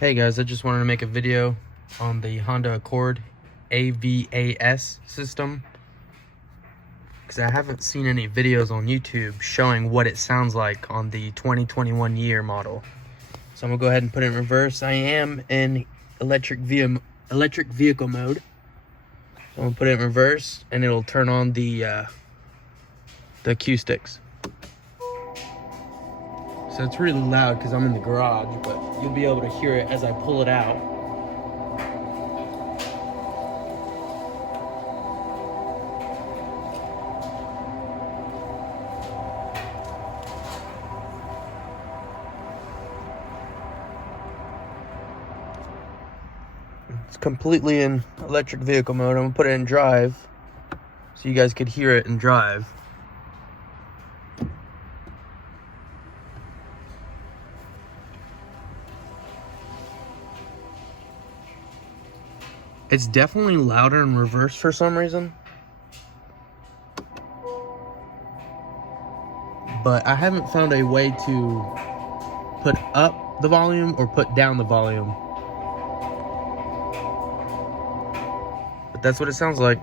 Hey guys, I just wanted to make a video on the Honda Accord AVAS system because I haven't seen any videos on YouTube showing what it sounds like on the 2021 year model. So I'm gonna go ahead and put it in reverse. I am in electric vehicle mode. So I'm gonna put it in reverse and it'll turn on the acoustics. So it's really loud because I'm in the garage, but you'll be able to hear it as I pull it out. It's completely in electric vehicle mode. I'm gonna put it in drive so you guys could hear it in drive. It's definitely louder in reverse for some reason. But I haven't found a way to put up the volume or put down the volume. But that's what it sounds like.